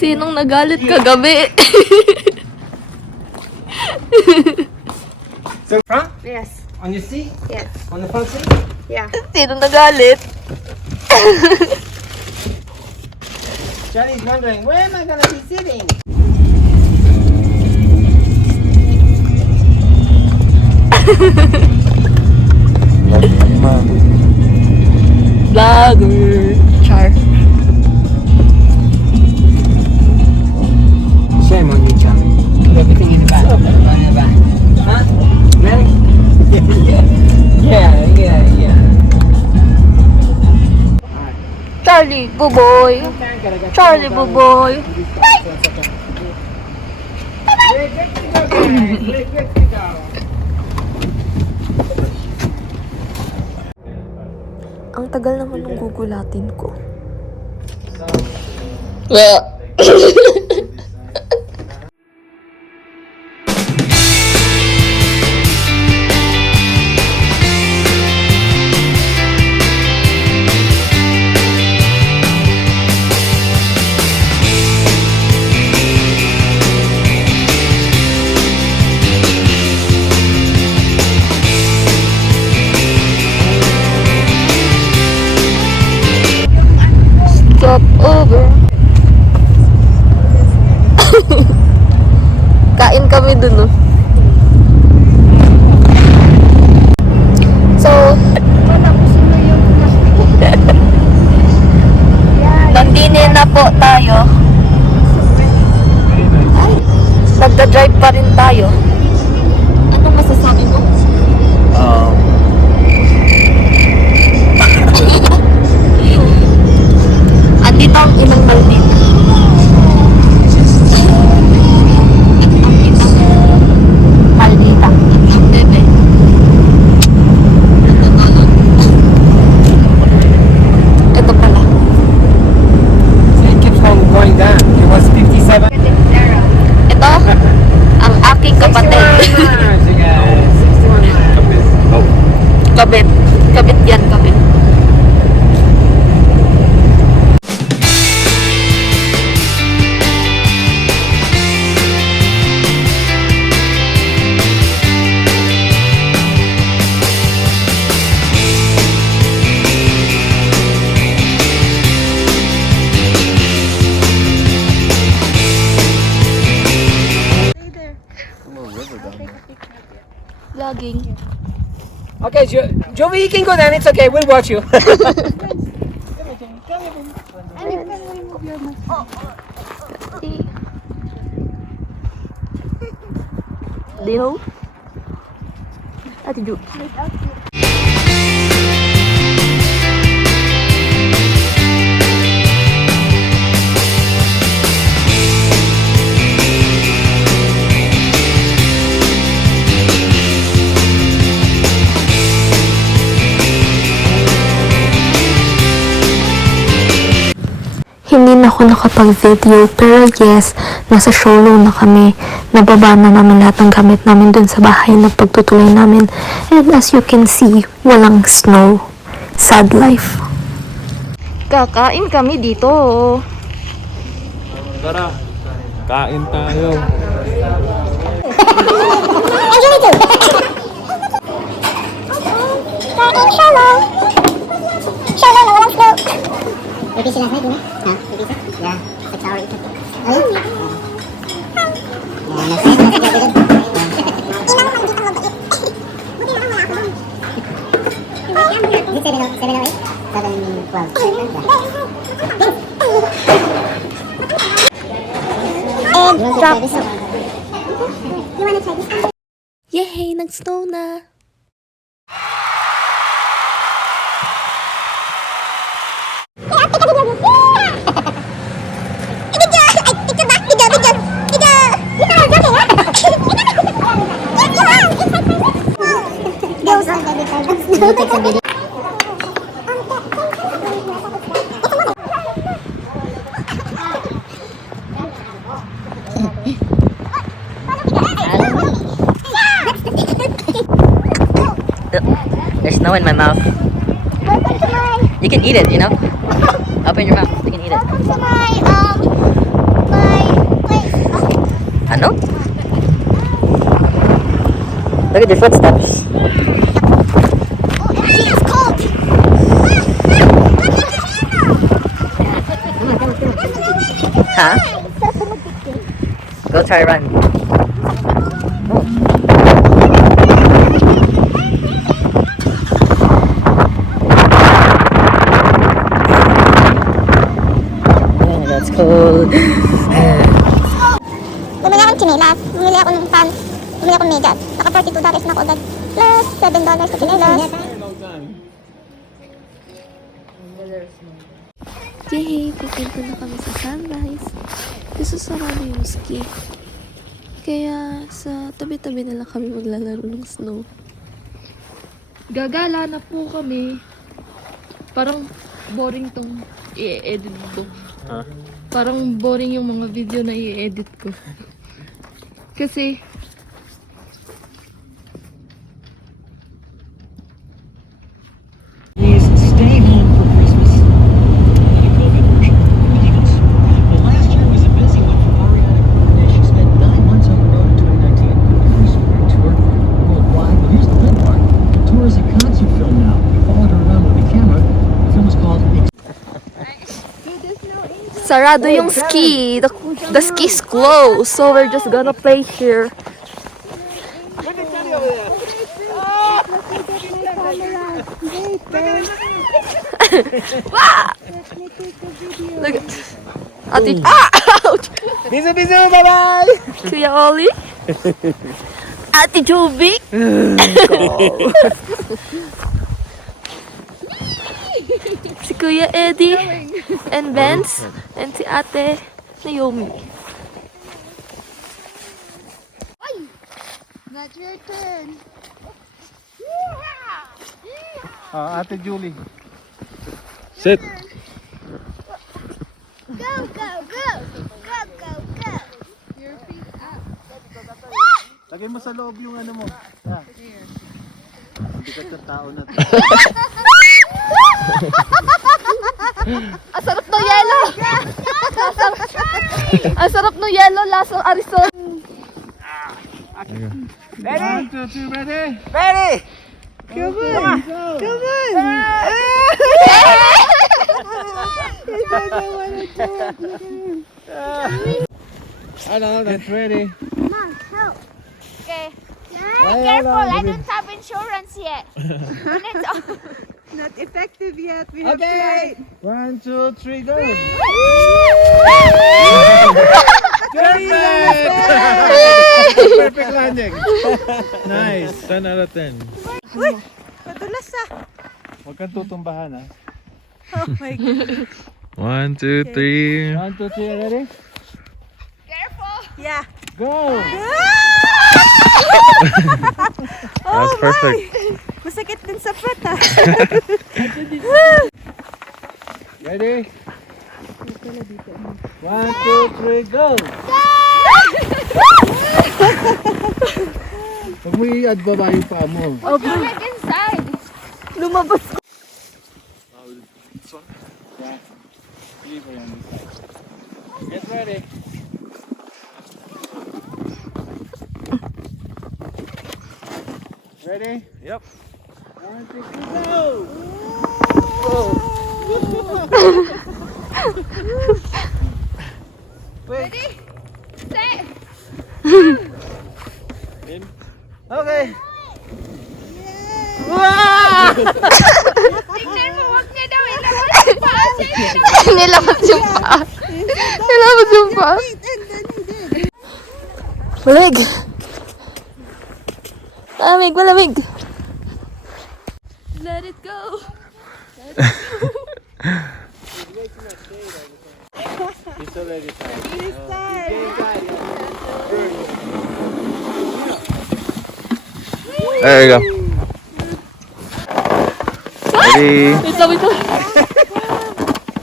Sinong nagalit kagabi? So front? Yes. On your seat? Yes. On the front seat? Yeah. Sinong nagalit? Charlie's wondering, where am I gonna be sitting? Vlogger. Char. Shame on you, Charlie. Put everything in the back. Put it in the back. Huh? Ready? Yeah. Charlie, buboy. Charlie, buboy. We're good to go, guys. We're good to go. Ang tagal naman ng gugulatin ko. Stop over. Kain kami dun, no? So, nandini na po tayo. Nagda-drive pa rin tayo. Anong masasabi mo? Andito ang inang Maldita. Maldita. Bebe. Ito pala. So it keeps on going down. It was 57. Ito, ang aking kapatid. 61 miles, you guys. 61 miles. Kabit. Kabit yan, kabit. Vlogging. Okay, Jovi, you can go down. It's okay. We'll watch you. Leo? Ate Ju. Hindi na ako nakapag-video, pero yes, nasa showroom na kami. Nababa na namin lahat ng gamit namin dun sa bahay na pagtutuloy namin. And as you can see, walang snow. Sad life. Kakain kami dito. Tara, kain tayo. Kain shallow. Shallow na walang snow. May busy last night, di ba? Ha? May busy? Yeah. 6 hours ito. Ayun? Yeah, nasa gabi din. Ina mo hindi ka mabait. Buti na lang wala ako dun. Is it 708? 712. And drop. You wanna try this one? Yay! Nag-snow na. There's snow in my mouth. You can eat it, you know? Open your mouth. You can eat it. Welcome to my Look at your footsteps. Oh, she is cold. Huh? Go try run. Oh, that's cold. Bumili akong chinelas, bumili ako ng pants, bumili akong medyas. Naka $42 na ako agad. Plus $7 sa chinelas. Yay! Pupunta na kami sa sunrise. Kasi sarado yung ski. Kaya sa tabi-tabi na lang kami maglalaro ng snow. Gagala na po kami. Parang boring tong i-edit ko. Ha? Parang boring yung mga video na i-edit ko. Kasi Please stay home for Christmas. Not a COVID version. Anything else? Well, last year was a busy one for Ariana Grande. She spent 9 months on the road in 2019 on her spring tour worldwide. But here's the good part. The tour is a concert film now. We followed her around with the camera. The film is called Sarado yung ski. The ski's closed. So we're just gonna play here. Look at Ate. Ouch! Bisu Bisu, bye-bye! Kuya Oli. Ate Jovic. Si Kuya Eddie. And Benz. And si Ate Naomi. Ate Julie. Sit. Go, go, go! Go, go, go! Lagay mo sa loob yung ano mo. Ah. Bigat ng tao na to. ang sarap ng yellow. Ang sarap ng yellow lasang Arizona. Ready? 1, 2, 3, ready? Ready! Get ready. Mom, help. Okay. Yeah. Careful, I don't have insurance yet. When it's Not effective yet. We have tried. 1, 2, 3, go! Perfect! Perfect landing. Nice. 10 out of 10. Madulas ah. Huwag kang tutumbahan ha. Oh my God. 1, 2, 3. 1, 2, 3, ready? Yeah. Go! That's perfect. Masakit din sa prat ah. Ready? 1, 2, 3, go! Huwag mo i-adbaba yung paa mo. like inside. Lumabas. Get ready. Ready? Yep. 1, 2, 3, go! Ready? Set. Okay. Tingnan mo, wag niya daw ilabas yung paa. Nilabas yung paa. Nilabas yung paa. Malamig. Malamig, malamig. Let it go. He's already tired. There you go. Ready? Wait lang, wait lang.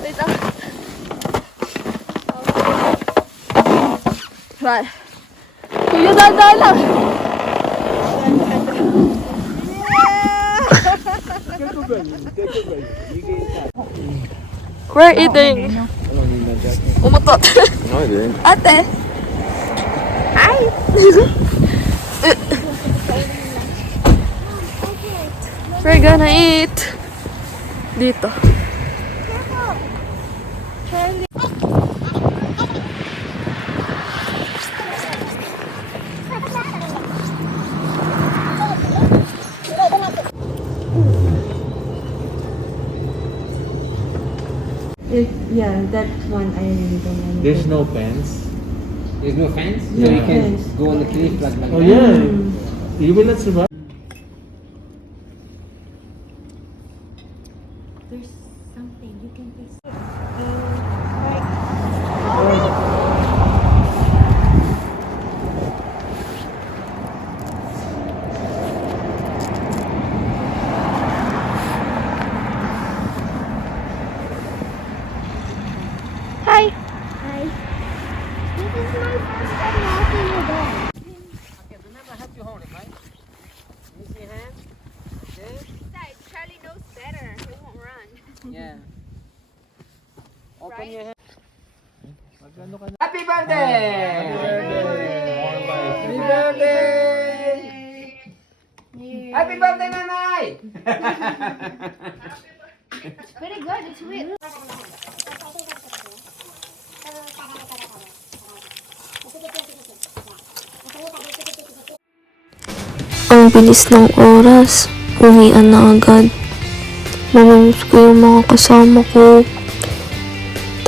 Wait lang. Right. Kuya, dahan lang. We're eating. Umutot. No, I didn't. Ate. Hi. We're gonna eat dito. Yeah, that one I really don't know. There's no fence. There's no fence, so No you can fence. go on the cliff like Oh that. yeah. You will not survive. Hi. Hi. This is my first time walking with them. Okay, remember, I have you hold it, right? Can you see your hand? Besides, Charlie knows better. He won't run. Yeah. Open your hand. Magano ka na? Happy birthday! More life. Happy birthday! Happy birthday, Nanay! Very good. It's sweet. Ang bilis ng oras. Uwian na agad. Mamamiss ko yung mga kasama ko.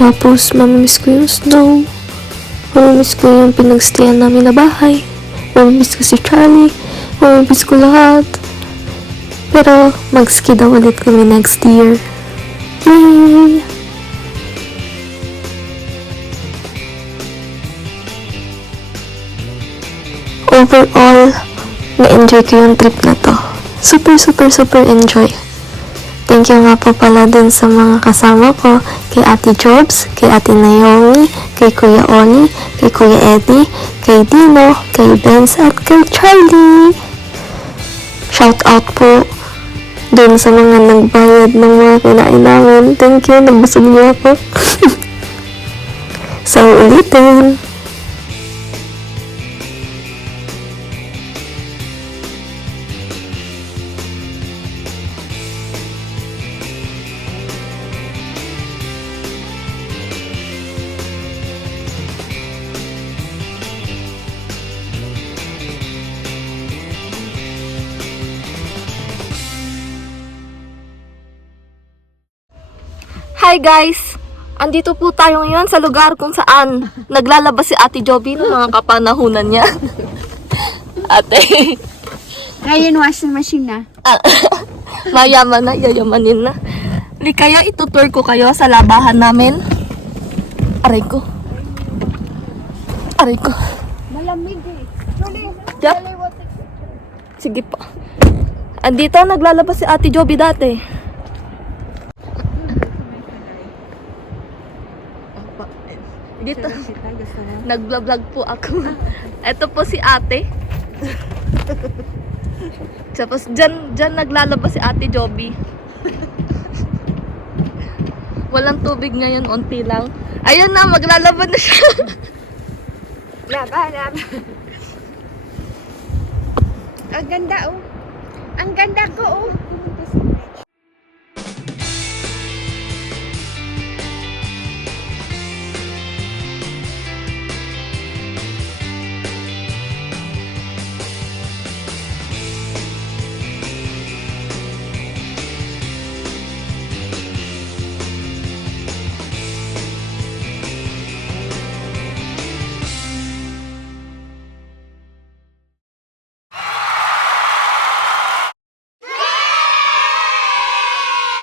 Tapos, mamamiss ko yung snow. Mamamiss ko yung pinagstayan namin na bahay. Mamamiss ko si Charlie. Mamamiss ko lahat. Pero, mag-ski daw ulit kami next year. Yay! Overall, na-enjoy ko yung trip na to. Super, super, super enjoy. Thank you nga po pala dun sa mga kasama ko, kay Ate Jobs, kay Ate Naomi, kay Kuya Oli, kay Kuya Eddie, kay Dino, kay Benz, at kay Charlie. Shout out po dun sa mga nagbayad ng mga kinain namin. Thank you, nabusog niyo ako. So, ulitin. Hi guys! Andito po tayo ngayon sa lugar kung saan naglalabas si Ate Joby ng mga kapanahunan niya. Ate, Ngayon, washing machine na. mayaman na, yayamanin na. Di kaya itutur ko kayo sa labahan namin. Aray ko. Aray ko. Malamig eh. Charlie, Yep. Sige po. Andito naglalabas si Ate Joby dati. Dito. Nag-vlog po ako. Ito po si ate. Tapos dyan naglalabas si Ate Joby. Walang tubig ngayon, onti lang. Ayun na, maglalaban na siya. Laban. Ang ganda oh. Ang ganda ko oh.